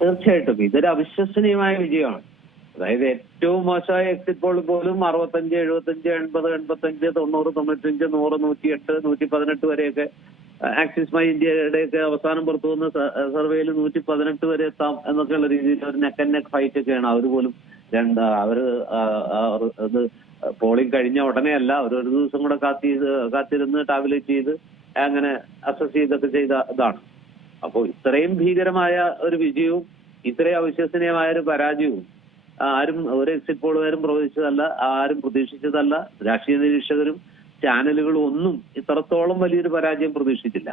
തീർച്ചയായിട്ടും. ഇതൊരു അവിശ്വസനീയമായ വിജയമാണ്. അതായത് ഏറ്റവും മോശമായ എക്സിറ്റ് പോൾ പോലും അറുപത്തഞ്ച് എഴുപത്തഞ്ച് എൺപത് എൺപത്തഞ്ച് തൊണ്ണൂറ് തൊണ്ണൂറ്റഞ്ച് നൂറ് നൂറ്റിയെട്ട് നൂറ്റി പതിനെട്ട് വരെയൊക്കെ ആക്സിസ് മൈ ഇന്ത്യയുടെയൊക്കെ അവസാനം പുറത്തു വന്ന സർവേയിൽ നൂറ്റി പതിനെട്ട് വരെ എത്താം എന്നൊക്കെയുള്ള രീതിയിൽ ഒരു നെക്ക് നെക്ക് ഫൈറ്റ് ഒക്കെയാണ്. അവർ പോലും രണ്ട് അവർ അത് പോളിംഗ് കഴിഞ്ഞ ഉടനെ അല്ല ഒരു ഒരു ദിവസം കൂടെ കാത്തി കാത്തിരുന്ന് ടാബുലേറ്റ് ചെയ്ത് അങ്ങനെ അസസ് ചെയ്തൊക്കെ ചെയ്ത ഇതാണ്. അപ്പോൾ ഇത്രയും ഭീകരമായ ഒരു വിജയവും ഇത്രയും അവിശ്വസനീയമായ ഒരു പരാജയവും ആരും ഒരു എക്സിറ്റ് പോളുകാരും പ്രവചിച്ചതല്ല ആരും പ്രതീക്ഷിച്ചതല്ല. രാഷ്ട്രീയ നിരീക്ഷകരും ചാനലുകളും ഒന്നും ഇത്രത്തോളം വലിയൊരു പരാജയം പ്രതീക്ഷിച്ചില്ല.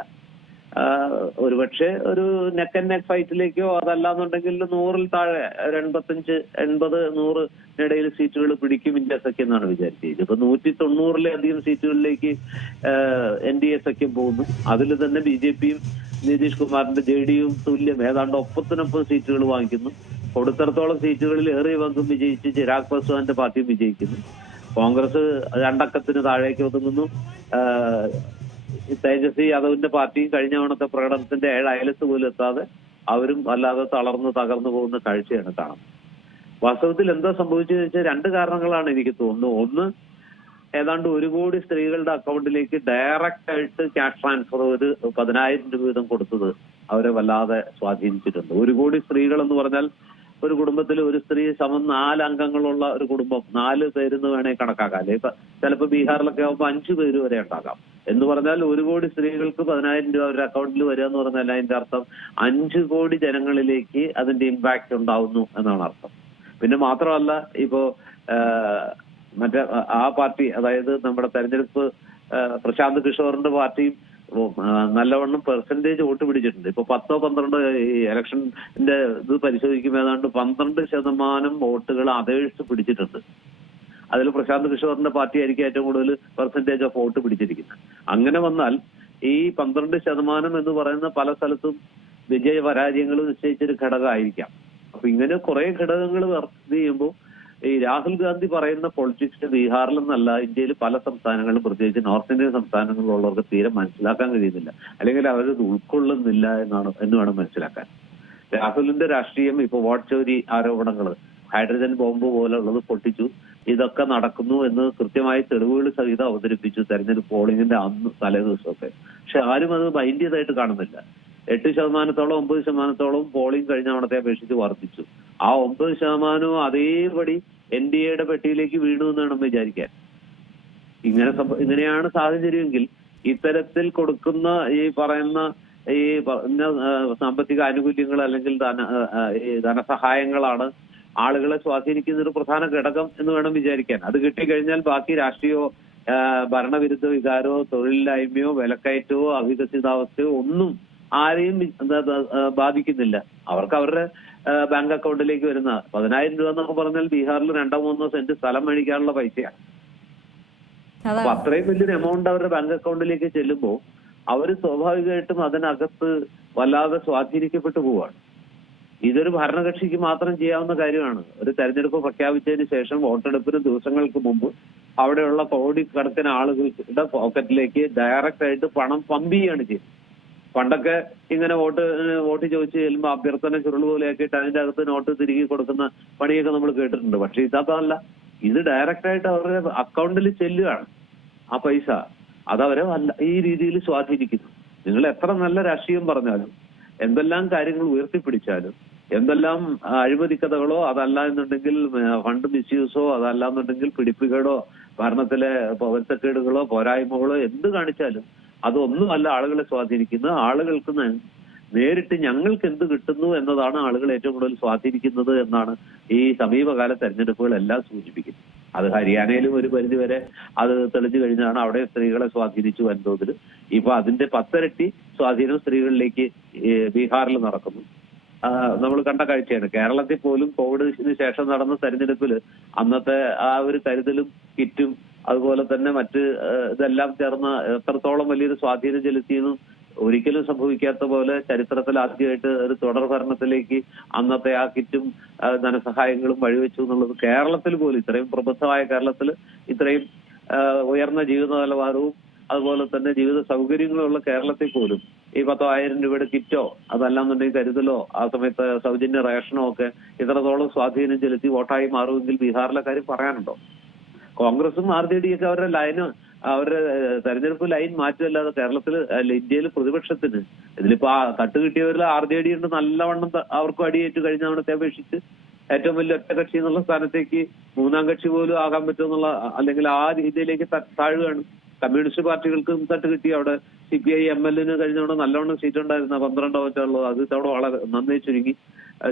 ഒരുപക്ഷെ ഒരു നെക്ക് ആൻഡ് നെക്ക് ഫൈറ്റിലേക്കോ അതല്ലാന്നുണ്ടെങ്കിൽ നൂറിൽ താഴെ ഒരു എൺപത്തഞ്ച് എൺപത് നൂറിനിടയിൽ സീറ്റുകൾ പിടിക്കും ഇന്ത്യ സഖ്യം എന്നാണ് വിചാരിച്ചത്. ഇതിപ്പോ നൂറ്റി തൊണ്ണൂറിലധികം സീറ്റുകളിലേക്ക് എൻ ഡി എ സഖ്യം പോകുന്നു. അതിൽ തന്നെ ബി ജെ പിയും നിതീഷ് കുമാറിന്റെ ജെ ഡിയും തുല്യം ഏതാണ്ട് ഒപ്പത്തിനൊപ്പം സീറ്റുകൾ വാങ്ങിക്കുന്നു. കൊടുത്തിടത്തോളം സീറ്റുകളിൽ ഏറിയ പങ്കും വിജയിച്ച് ചിരാഗ് പാസ്വാന്റെ പാർട്ടിയും വിജയിക്കുന്നു. കോൺഗ്രസ് രണ്ടക്കത്തിന് താഴേക്ക് ഒതുങ്ങുന്നു. തേജസ്വി യാദവിന്റെ പാർട്ടിയും കഴിഞ്ഞ തവണത്തെ പ്രകടനത്തിന്റെ ഏഴ് അയലത്ത് പോലും എത്താതെ അവരും അല്ലാതെ തളർന്ന് തകർന്നു പോകുന്ന കാഴ്ചയാണ് കാണുന്നത്. വാസ്തവത്തിൽ എന്താ സംഭവിച്ചു വെച്ചാൽ രണ്ട് കാരണങ്ങളാണ് എനിക്ക് തോന്നുന്നത്. ഒന്ന് ഏതാണ്ട് ഒരു കോടി സ്ത്രീകളുടെ അക്കൗണ്ടിലേക്ക് ഡയറക്റ്റ് ആയിട്ട് ക്യാഷ് ട്രാൻസ്ഫർ ഒരു പതിനായിരം രൂപ വീതം കൊടുത്തത് അവരെ വല്ലാതെ സ്വാധീനിച്ചിട്ടുണ്ട്. ഒരു കോടി സ്ത്രീകൾ എന്ന് പറഞ്ഞാൽ ഒരു കുടുംബത്തിൽ ഒരു സ്ത്രീ സമം നാല് അംഗങ്ങളുള്ള ഒരു കുടുംബം നാല് പേരെന്ന് വേണേ കണക്കാക്കാം. അല്ലെ ഇപ്പൊ ചിലപ്പോ ബീഹാറിലൊക്കെ ആകുമ്പോൾ അഞ്ചു പേര് വരെ ഉണ്ടാകാം എന്ന് പറഞ്ഞാൽ ഒരു കോടി സ്ത്രീകൾക്ക് പതിനായിരം രൂപ ഒരു അക്കൗണ്ടിൽ വരിക എന്ന് പറഞ്ഞാൽ അതിന്റെ അർത്ഥം അഞ്ചു കോടി ജനങ്ങളിലേക്ക് അതിന്റെ ഇമ്പാക്ട് ഉണ്ടാവുന്നു എന്നാണ് അർത്ഥം. പിന്നെ മാത്രമല്ല ഇപ്പോ മറ്റേ ആ പാർട്ടി അതായത് നമ്മുടെ തെരഞ്ഞെടുപ്പ് പ്രശാന്ത് കിഷോറിന്റെ പാർട്ടിയും നല്ലവണ്ണം പെർസെന്റേജ് വോട്ട് പിടിച്ചിട്ടുണ്ട്. ഇപ്പൊ പത്തോ പന്ത്രണ്ടോ ഈ ഇലക്ഷന്റെ ഇത് പരിശോധിക്കുമ്പോൾ ഏതാണ്ട് പന്ത്രണ്ട് ശതമാനം വോട്ടുകൾ അതേഴ്സ് പിടിച്ചിട്ടുണ്ട്. അതിൽ പ്രശാന്ത് കിഷോറിന്റെ പാർട്ടി ആയിരിക്കും ഏറ്റവും കൂടുതൽ പെർസെന്റേജ് ഓഫ് വോട്ട് പിടിച്ചിരിക്കുന്നത്. അങ്ങനെ വന്നാൽ ഈ പന്ത്രണ്ട് ശതമാനം എന്ന് പറയുന്ന പല സ്ഥലത്തും വിജയ പരാജയങ്ങൾ നിശ്ചയിച്ചൊരു ഘടകമായിരിക്കാം. അപ്പൊ ഇങ്ങനെ കുറെ ഘടകങ്ങൾ വർക്ക് ചെയ്യുമ്പോൾ ഈ രാഹുൽ ഗാന്ധി പറയുന്ന പൊളിറ്റിക്സ് ബീഹാറിൽ നിന്നല്ല ഇന്ത്യയിൽ പല സംസ്ഥാനങ്ങളിലും പ്രത്യേകിച്ച് നോർത്ത് ഇന്ത്യൻ സംസ്ഥാനങ്ങളിലുള്ളവർക്ക് തീരെ മനസ്സിലാക്കാൻ കഴിയുന്നില്ല. അല്ലെങ്കിൽ അവരത് ഉൾക്കൊള്ളുന്നില്ല എന്നാണ് എന്ന് വേണം മനസ്സിലാക്കാൻ. രാഹുലിന്റെ രാഷ്ട്രീയം ഇപ്പൊ വോട്ട് ചോരി ആരോപണങ്ങൾ ഹൈഡ്രജൻ ബോംബ് പോലുള്ളത് പൊട്ടിച്ചു ഇതൊക്കെ നടക്കുന്നു എന്ന് കൃത്യമായി തെളിവുകൾ സഹിതം അവതരിപ്പിച്ചു തെരഞ്ഞെടുപ്പ് പോളിംഗിന്റെ അന്ന് തലേ ദിവസമൊക്കെ പക്ഷെ ആരും അത് ബൈൻഡ് ചെയ്തായിട്ട് കാണുന്നില്ല. എട്ട് ശതമാനത്തോളം ഒമ്പത് ശതമാനത്തോളം പോളിംഗ് കഴിഞ്ഞ തവണത്തെ അപേക്ഷിച്ച് വർദ്ധിച്ചു. ആ ഒമ്പത് ശതമാനവും അതേപടി എൻ ഡി എയുടെ പെട്ടിയിലേക്ക് വീണു എന്നാണ് വിചാരിക്കാൻ. ഇങ്ങനെ ഇങ്ങനെയാണ് സാഹചര്യമെങ്കിൽ ഇത്തരത്തിൽ കൊടുക്കുന്ന ഈ പറയുന്ന ഈ സാമ്പത്തിക ആനുകൂല്യങ്ങൾ അല്ലെങ്കിൽ ധന ധനസഹായങ്ങളാണ് ആളുകളെ സ്വാധീനിക്കുന്ന ഒരു പ്രധാന ഘടകം എന്ന് വേണം വിചാരിക്കാൻ. അത് കിട്ടിക്കഴിഞ്ഞാൽ ബാക്കി രാഷ്ട്രീയമോ ആ, ഭരണവിരുദ്ധ വികാരമോ തൊഴിലില്ലായ്മയോ വിലക്കയറ്റമോ അവികസിതാവസ്ഥയോ ഒന്നും ആരെയും ബാധിക്കുന്നില്ല. അവർക്ക് അവരുടെ ബാങ്ക് അക്കൗണ്ടിലേക്ക് വരുന്ന പതിനായിരം രൂപ എന്നൊക്കെ പറഞ്ഞാൽ ബീഹാറിൽ രണ്ടോ മൂന്നോ സെന്റ് സ്ഥലം മേടിക്കാനുള്ള പൈസയാണ് അപ്പൊ അത്രയും വലിയൊരു എമൗണ്ട് അവരുടെ ബാങ്ക് അക്കൗണ്ടിലേക്ക് ചെല്ലുമ്പോൾ അവർ സ്വാഭാവികമായിട്ടും അതിനകത്ത് വല്ലാതെ സ്വാധീനിക്കപ്പെട്ടു പോവാണ്. ഇതൊരു ഭരണകക്ഷിക്ക് മാത്രം ചെയ്യാവുന്ന കാര്യമാണ്. ഒരു തെരഞ്ഞെടുപ്പ് പ്രഖ്യാപിച്ചതിന് ശേഷം വോട്ടെടുപ്പിന് ദിവസങ്ങൾക്ക് മുമ്പ് അവിടെയുള്ള കോടിക്കണക്കിന് ആളുകളുടെ പോക്കറ്റിലേക്ക് ഡയറക്റ്റ് ആയിട്ട് പണം പമ്പ് ചെയ്യാണ് ചെയ്യുന്നത്. പണ്ടൊക്കെ ഇങ്ങനെ വോട്ട് വോട്ട് ചോദിച്ച് ചെല്ലുമ്പോൾ അഭ്യർത്ഥന ചുരുൾ പോലെയാക്കിയിട്ട് അതിന്റെ അകത്ത് നോട്ട് തിരികെ കൊടുക്കുന്ന പണിയൊക്കെ നമ്മൾ കേട്ടിട്ടുണ്ട്. പക്ഷെ ഇതല്ല ഇത് ഡയറക്റ്റ് ആയിട്ട് അവരുടെ അക്കൗണ്ടിൽ ചെല്ലുകയാണ്. ആ പൈസ അതവരെ വല്ല ഈ രീതിയിൽ സ്വാധീനിക്കുന്നു. നിങ്ങൾ എത്ര നല്ല രാഷ്ട്രീയം പറഞ്ഞാലും എന്തെല്ലാം കാര്യങ്ങൾ ഉയർത്തിപ്പിടിച്ചാലും എന്തെല്ലാം അഴിമതി കഥകളോ അതല്ല എന്നുണ്ടെങ്കിൽ ഫണ്ട് മിസ്യൂസോ അതല്ല എന്നുണ്ടെങ്കിൽ പിടിപ്പുകേടോ ഭരണത്തിലെ പൗരത്വക്കേടുകളോ പോരായ്മകളോ എന്ത് കാണിച്ചാലും അതൊന്നുമല്ല ആളുകളെ സ്വാധീനിക്കുന്നത്. ആളുകൾക്ക് നേരിട്ട് ഞങ്ങൾക്ക് എന്ത് കിട്ടുന്നു എന്നതാണ് ആളുകൾ ഏറ്റവും കൂടുതൽ സ്വാധീനിക്കുന്നത് എന്നാണ് ഈ സമീപകാല തെരഞ്ഞെടുപ്പുകളെല്ലാം സൂചിപ്പിക്കുന്നത്. അത് ഹരിയാനയിലും ഒരു പരിധിവരെ അത് തെളിഞ്ഞു കഴിഞ്ഞാണ് അവിടെ സ്ത്രീകളെ സ്വാധീനിച്ചു വൻതോതിൽ ഇപ്പൊ അതിന്റെ പത്തിരട്ടി സ്വാധീനം സ്ത്രീകളിലേക്ക് ബീഹാറിൽ നടക്കുന്നു. നമ്മൾ കണ്ട കാഴ്ചയാണ്. കേരളത്തിൽ പോലും കോവിഡിന് ശേഷം നടന്ന തെരഞ്ഞെടുപ്പിൽ അന്നത്തെ ആ ഒരു കരുതലും കിറ്റും അതുപോലെ തന്നെ മറ്റ് ഇതെല്ലാം ചേർന്ന് എത്രത്തോളം വലിയൊരു സ്വാധീനം ചെലുത്തിയെന്നും ഒരിക്കലും സംഭവിക്കാത്ത പോലെ ചരിത്രത്തിൽ ആദ്യമായിട്ട് ഒരു തുടർ ഭരണത്തിലേക്ക് അന്നത്തെ ആ കിറ്റും ധനസഹായങ്ങളും വഴിവെച്ചു എന്നുള്ളത് കേരളത്തിൽ പോലും ഇത്രയും പ്രബുദ്ധമായ കേരളത്തിൽ ഇത്രയും ഉയർന്ന ജീവിത നിലവാരവും അതുപോലെ തന്നെ ജീവിത സൗകര്യങ്ങളുള്ള കേരളത്തിൽ പോലും ഈ പത്തോ ആയിരം രൂപയുടെ കിറ്റോ അതല്ലാന്നുണ്ടെങ്കിൽ കരുതലോ ആ സമയത്ത് സൗജന്യ റേഷനോ ഒക്കെ ഇത്രത്തോളം സ്വാധീനം ചെലുത്തി വോട്ടായി മാറുമെങ്കിൽ ബീഹാറിലെ കാര്യം പറയാനുണ്ടോ? കോൺഗ്രസും ആർ ജെ ഡി ഒക്കെ അവരുടെ ലൈന് അവരുടെ തെരഞ്ഞെടുപ്പ് ലൈൻ മാറ്റമല്ലാതെ കേരളത്തിൽ അല്ല ഇന്ത്യയിൽ പ്രതിപക്ഷത്തിന് ഇതിലിപ്പോ ആ തട്ട് കിട്ടിയവരിൽ ആർ ജെ ഡി ഉണ്ട് നല്ലവണ്ണം അവർക്കും അടിയേറ്റ് കഴിഞ്ഞ തവണത്തെ അപേക്ഷിച്ച് ഏറ്റവും വലിയ ഒറ്റ കക്ഷി എന്നുള്ള സ്ഥാനത്തേക്ക് മൂന്നാം കക്ഷി പോലും ആകാൻ പറ്റുമെന്നുള്ള അല്ലെങ്കിൽ ആ രീതിയിലേക്ക് താഴുകയാണ്. കമ്മ്യൂണിസ്റ്റ് പാർട്ടികൾക്കും തട്ട് കിട്ടി. അവിടെ സി പി ഐ എം എല്ലിന് എന് കഴിഞ്ഞവണ് നല്ലവണ്ണം സീറ്റ് ഉണ്ടായിരുന്ന പന്ത്രണ്ടോ മറ്റുള്ളത് അത് തവണ വളരെ നന്നായി ചുരുങ്ങി.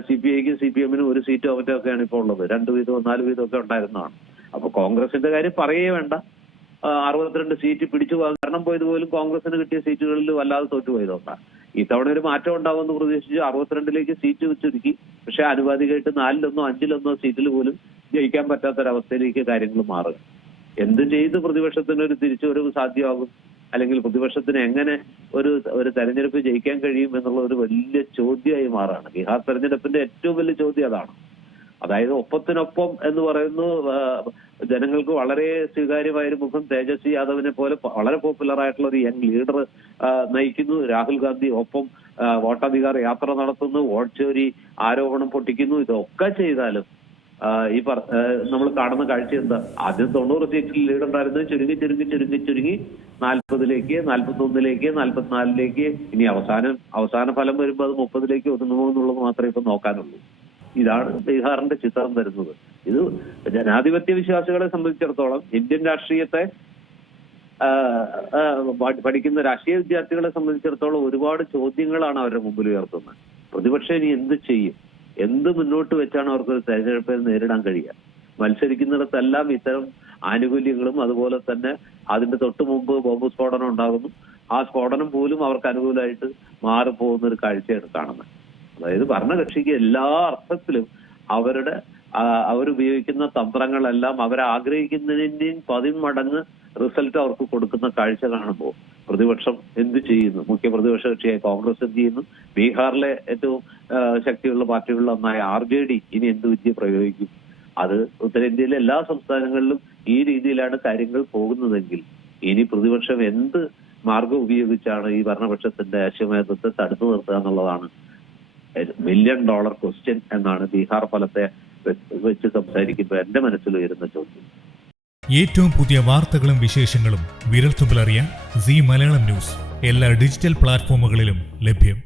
സി പി ഐക്കും സി പി എമ്മിനും ഒരു സീറ്റോ മറ്റോ ഒക്കെയാണ് ഇപ്പോൾ ഉള്ളത്. രണ്ട് വീതമോ നാല് വീതമൊക്കെ ഉണ്ടായിരുന്നതാണ്. അപ്പൊ കോൺഗ്രസിന്റെ കാര്യം പറയേ വേണ്ട. അറുപത്തിരണ്ട് സീറ്റ് പിടിച്ചു കാരണം പോയത് പോലും കോൺഗ്രസിന് കിട്ടിയ സീറ്റുകളിൽ വല്ലാതെ തോറ്റുപോയതുകൊണ്ടാണ് ഇത്തവണ ഒരു മാറ്റം ഉണ്ടാവുമെന്ന് പ്രതീക്ഷിച്ച് അറുപത്തിരണ്ടിലേക്ക് സീറ്റ് വെച്ചൊരുക്കി. പക്ഷെ അനുവാദികമായിട്ട് നാലിലൊന്നോ അഞ്ചിലൊന്നോ സീറ്റിൽ പോലും ജയിക്കാൻ പറ്റാത്തൊരവസ്ഥയിലേക്ക് കാര്യങ്ങൾ മാറുക എന്ത് ചെയ്ത് പ്രതിപക്ഷത്തിന് ഒരു തിരിച്ചുവരവ് സാധ്യമാകും? അല്ലെങ്കിൽ പ്രതിപക്ഷത്തിന് എങ്ങനെ ഒരു ഒരു തെരഞ്ഞെടുപ്പ് ജയിക്കാൻ കഴിയും എന്നുള്ള ഒരു വലിയ ചോദ്യമായി മാറാണ് ബീഹാർ തെരഞ്ഞെടുപ്പിന്റെ ഏറ്റവും വലിയ ചോദ്യം അതാണ്. അതായത് ഒപ്പത്തിനൊപ്പം എന്ന് പറയുന്നു ജനങ്ങൾക്ക് വളരെ സ്വീകാര്യമായ ഒരു മുഖം തേജസ്വി യാദവിനെ പോലെ വളരെ പോപ്പുലർ ആയിട്ടുള്ള ഒരു യങ് ലീഡർ നയിക്കുന്നു. രാഹുൽ ഗാന്ധി ഒപ്പം വോട്ടധികാര യാത്ര നടത്തുന്നു വോട്ട് ചോരി ആരോപണം പൊട്ടിക്കുന്നു. ഇതൊക്കെ ചെയ്താലും ഈ പറ നമ്മൾ കാണുന്ന കാഴ്ച എന്താ? ആദ്യം തൊണ്ണൂറ് സീറ്റിൽ ലീഡ് ഉണ്ടായിരുന്നു ചുരുങ്ങി ചുരുങ്ങി ചുരുങ്ങി ചുരുങ്ങി നാൽപ്പതിലേക്ക് നാൽപ്പത്തി ഒന്നിലേക്ക് നാൽപ്പത്തിനാലിലേക്ക്. ഇനി അവസാനം അവസാന ഫലം വരുമ്പോൾ അത് മുപ്പതിലേക്ക് ഒതുങ്ങുമോ എന്നുള്ളത് മാത്രമേ ഇപ്പൊ നോക്കാനുള്ളൂ. ഇതാണ് ബീഹാറിന്റെ ചിത്രം തരുന്നത് ഇത് ജനാധിപത്യ വിശ്വാസികളെ സംബന്ധിച്ചിടത്തോളം ഇന്ത്യൻ രാഷ്ട്രീയത്തെ പഠിക്കുന്ന രാഷ്ട്രീയ വിദ്യാർത്ഥികളെ സംബന്ധിച്ചിടത്തോളം ഒരുപാട് ചോദ്യങ്ങളാണ് അവരുടെ മുമ്പിൽ ഉയർത്തുന്നത്. പ്രതിപക്ഷം ഇനി എന്ത് ചെയ്യും? എന്ത് മുന്നോട്ട് വെച്ചാണ് അവർക്ക് ഒരു തെരഞ്ഞെടുപ്പിൽ നേരിടാൻ കഴിയുക? മത്സരിക്കുന്നിടത്തെല്ലാം ഇത്തരം ആനുകൂല്യങ്ങളും അതുപോലെ തന്നെ അതിന്റെ തൊട്ട് മുമ്പ് ബോംബ് സ്ഫോടനം ഉണ്ടാകുന്നു. ആ സ്ഫോടനം പോലും അവർക്ക് അനുകൂലമായിട്ട് മാറിപ്പോകുന്ന ഒരു കാഴ്ചയാണ് കാണുന്നത്. അതായത് ഭരണകക്ഷിക്ക് എല്ലാ അർത്ഥത്തിലും അവരുടെ അവരുപയോഗിക്കുന്ന തന്ത്രങ്ങളെല്ലാം അവരാഗ്രഹിക്കുന്നതിന്റെയും പതിന്മടങ്ങ് റിസൾട്ട് അവർക്ക് കൊടുക്കുന്ന കാഴ്ച കാണുമ്പോൾ പ്രതിപക്ഷം എന്ത് ചെയ്യുന്നു? മുഖ്യ പ്രതിപക്ഷ കക്ഷിയായ കോൺഗ്രസ് എന്ത് ചെയ്യുന്നു? ബീഹാറിലെ ഏറ്റവും ശക്തിയുള്ള പാർട്ടികളിൽ ഒന്നായ ആർ ജെ ഡി ഇനി എന്ത് വിദ്യ പ്രയോഗിക്കും? അത് ഉത്തരേന്ത്യയിലെ എല്ലാ സംസ്ഥാനങ്ങളിലും ഈ രീതിയിലാണ് കാര്യങ്ങൾ പോകുന്നതെങ്കിൽ ഇനി പ്രതിപക്ഷം എന്ത് മാർഗം ഉപയോഗിച്ചാണ് ഈ ഭരണപക്ഷത്തിന്റെ അശ്വമേധത്തെ തടുത്തു നിർത്തുക എന്നുള്ളതാണ് മില്യൺ ഡോളർ ക്വസ്റ്റ്യൻ എന്നാണ് ബീഹാർ ഫലത്തെ വെച്ച് സംസാരിക്കുമ്പോൾ എന്റെ മനസ്സിൽ ഉയരുന്ന ചോദ്യം. ഏറ്റവും പുതിയ വാർത്തകളും വിശേഷങ്ങളും വിരൽത്തുമ്പിലറിയാൻ സി മലയാളം ന്യൂസ് എല്ലാ ഡിജിറ്റൽ പ്ലാറ്റ്ഫോമുകളിലും ലഭ്യം.